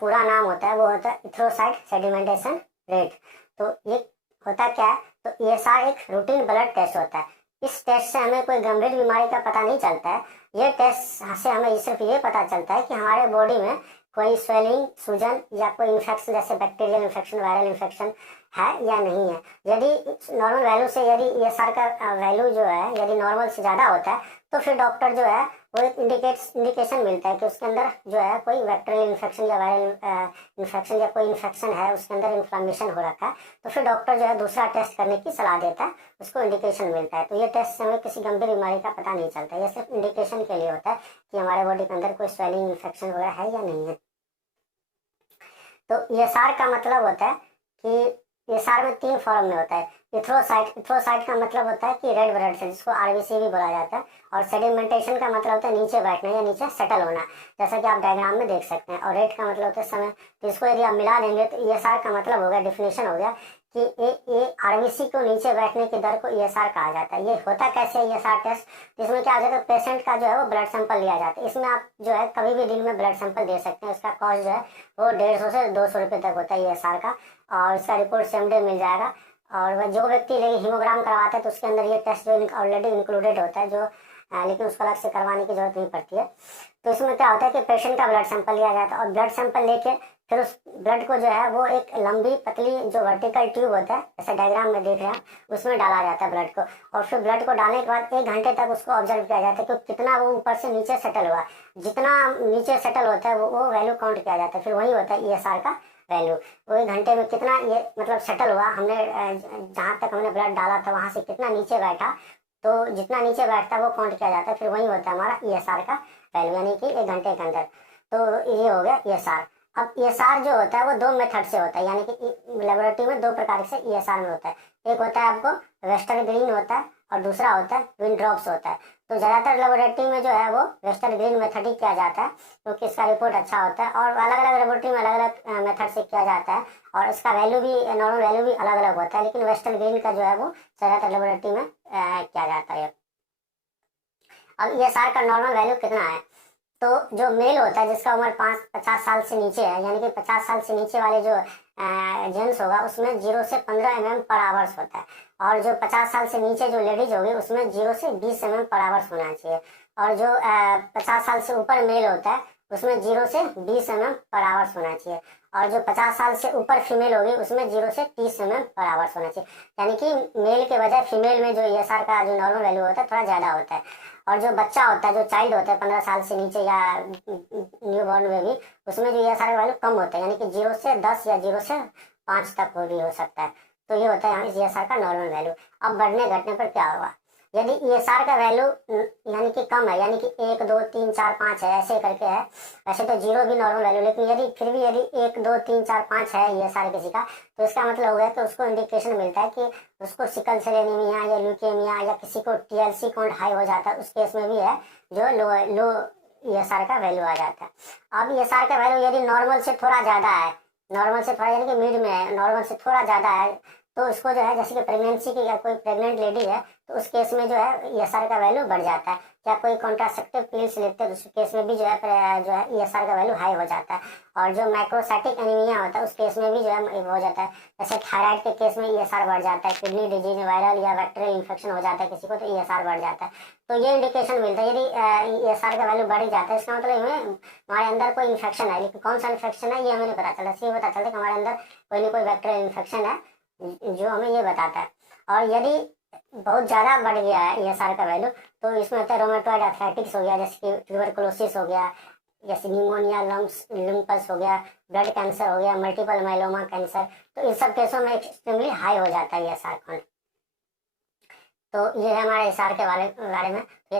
पूरा नाम होता है वो होता है इथ्रोसाइट सेडिमेंटेशन रेट। तो ये होता क्या है, तो ESR एक रूटीन ब्लड टेस्ट होता है। इस टेस्ट से हमें कोई गंभीर बीमारी का पता नहीं चलता है। ये टेस्ट से हमें सिर्फ ये पता चलता है कि हमारे बॉडी में कोई स्वेलिंग, सूजन या कोई इन्फेक्शन जैसे बैक्टीरियल इन्फेक्शन, वायरल इन्फेक्शन है या नहीं है। यदि नॉर्मल वैल्यू से यदि ESR का वैल्यू जो है यदि नॉर्मल से ज़्यादा होता है तो फिर डॉक्टर जो है वो एक इंडिकेशन मिलता है कि उसके अंदर जो है कोई बैक्टीरियल इन्फेक्शन या वायरल इन्फेक्शन या कोई इन्फेक्शन है, उसके अंदर इन्फ्लामेशन हो रखा है। तो फिर डॉक्टर जो है दूसरा टेस्ट करने की सलाह देता है, उसको इंडिकेशन मिलता है। तो ये टेस्ट से हमें किसी गंभीर बीमारी का पता नहीं चलता, ये सिर्फ इंडिकेशन के लिए होता है कि हमारे बॉडी के अंदर कोई स्वेलिंग, इन्फेक्शन वगैरह है या नहीं है। तो ESR का मतलब होता है कि ESR में 3 फॉर्म में होता है। इथ्रोसाइट का मतलब होता है कि रेड ब्लड सेल, जिसको RBC भी बोला जाता है। और सेडिमेंटेशन का मतलब होता है नीचे बैठना या नीचे सेटल होना, जैसा कि आप डायग्राम में देख सकते हैं। और रेट का मतलब होता है समय। तो इसको यदि आप मिला देंगे तो ESR का मतलब हो गया, डिफिनेशन हो गया कि ये RBC को नीचे बैठने की दर को ESR कहा जाता है। ये होता कैसे है ESR टेस्ट? इसमें क्या हो जाता है, पेशेंट का जो है वो ब्लड सैंपल लिया जाता है। इसमें आप जो है कभी भी दिन में ब्लड सैंपल दे सकते हैं। उसका कॉस्ट जो है वो 150 से 200 रुपये तक होता है ESR का, और इसका रिपोर्ट सेम डे मिल जाएगा। और वह जो व्यक्ति हीमोग्राम करवाता है तो उसके अंदर ये टेस्ट जो ऑलरेडी इंक्लूडेड होता है, जो लेकिन उसको अलग से करवाने की जरूरत नहीं पड़ती है। तो इसमें क्या होता है कि पेशेंट का ब्लड सैंपल लिया जाता है और ब्लड सैंपल लेके फिर उस ब्लड को जो है वो एक लंबी पतली जो वर्टिकल ट्यूब होता है, जैसे डायग्राम में देख रहे हैं, उसमें डाला जाता है ब्लड को। और फिर ब्लड को डालने के बाद 1 घंटे तक उसको ऑब्जर्व किया जाता है कि कितना वो ऊपर से नीचे सेटल हुआ। जितना नीचे सेटल होता है वो वैल्यू काउंट किया जाता है। फिर वही होता है ESR का वैल्यू। वो 1 घंटे में कितना ये मतलब सेटल हुआ, हमने जहाँ तक हमने ब्लड डाला था वहाँ से कितना नीचे बैठा, तो जितना नीचे बैठता है वो काउंट किया जाता है। फिर वही होता है हमारा ESR का वैल्यू, यानी कि 1 घंटे के अंदर। तो ये हो गया ESR। अब ESR जो होता है वो 2 मेथड से होता है, यानी कि लेबोरेटरी में 2 प्रकार से ESR में होता है। एक होता है आपको वेस्टर्न ग्रीन होता है और दूसरा होता है विंड्रॉप्स होता है। तो ज़्यादातर लेबोरेटरी में जो है वो वेस्टर्न ग्रीन मेथड ही किया जाता है, क्योंकि इसका रिपोर्ट अच्छा होता है। और अलग अलग लेबोरेटरी में अलग अलग मेथड से किया जाता है और इसका वैल्यू भी, नॉर्मल वैल्यू भी अलग अलग होता है। लेकिन वेस्टर्न ग्रीन का जो है वो ज़्यादातर लेबोरेटरी में किया जाता है। अब ESR का नॉर्मल वैल्यू कितना है? तो जो मेल होता है जिसका उम्र 50 साल से नीचे है, यानी कि 50 साल से नीचे वाले जो जेंट्स होगा उसमें 0 से 15 mm पर आवर्स होता है। और जो 50 साल से नीचे जो लेडीज होगी उसमें 0 से 20 mm पर आवर्स होना चाहिए। और जो 50 साल से ऊपर मेल होता है उसमें 0 से 20 mm पर आवर्स होना चाहिए। और जो 50 साल से ऊपर फीमेल होगी उसमें 0 से 30 mm पर आवर्स होना चाहिए। यानी कि मेल के बजाय फीमेल में जो ESR का जो नॉर्मल वैल्यू होता है थोड़ा ज़्यादा होता है। और जो बच्चा होता है, जो चाइल्ड होता है 15 साल से नीचे या न्यू बॉर्न बेबी, उसमें जो ESR का वैल्यू कम होता है, यानी कि 0 से 10 या 0 से 5 तक भी हो सकता है। तो ये होता है यहाँ ESR का नॉर्मल वैल्यू। अब बढ़ने घटने पर क्या होगा? यदि ESR का वैल्यू यानी कि कम है, यानी कि 1, 2, 3, 4, 5 है, ऐसे करके है। वैसे तो 0 भी नॉर्मल वैल्यू, लेकिन यदि फिर भी यदि 1, 2, 3, 4, 5 है ESR किसी का, तो इसका मतलब हो गया कि उसको इंडिकेशन मिलता है कि उसको सिकल सेल एनीमिया या ल्यूकेमिया, या किसी को TLC काउंट हाई हो जाता है, उस केस में भी है जो लो ESR का वैल्यू आ जाता है। अब ESR का वैल्यू यदि नॉर्मल से थोड़ा ज़्यादा है, नॉर्मल से थोड़ा यानी कि मिड में है, नॉर्मल से थोड़ा ज़्यादा है, तो इसको जो है जैसे कि प्रेगनेंसी की या कोई प्रेग्नेंट लेडी है तो उस केस में जो है ESR का वैल्यू बढ़ जाता है। या कोई कॉन्ट्रासेप्टिव पिल्स लेते हैं तो उस केस में भी जो है ESR का वैल्यू हाई हो जाता है। और जो माइक्रोसाइटिक एनीमिया होता है उस केस में भी जो है हो जाता है। जैसे थायराइड के केस में ESR बढ़ जाता है, किडनी डिजीज, वायरल या बैक्टीरियल इन्फेक्शन हो जाता है किसी को तो ESR बढ़ जाता है। तो ये इंडिकेशन मिलता है यदि ESR का वैल्यू बढ़ जाता है, इसका मतलब हमारे अंदर कोई इन्फेक्शन है। लेकिन कौन सा इन्फेक्शन है ये हमें नहीं पता चलता, इसलिए पता चलता है कि हमारे अंदर कोई ना कोई बैक्टीरियल इन्फेक्शन है जो हमें ये बताता है। और यदि बहुत ज़्यादा बढ़ गया है ESR का वैल्यू तो इसमें होता है रोमेटॉइड आर्थराइटिस हो गया, जैसे कि ट्यूबरकुलोसिस हो गया, जैसे निमोनिया, लंपस हो गया, ब्लड कैंसर हो गया, मल्टीपल माइलोमा कैंसर। तो इन सब केसों में एक्सट्रीमली हाई हो जाता है ESR काउंट। तो ये है हमारे ESR के बारे में।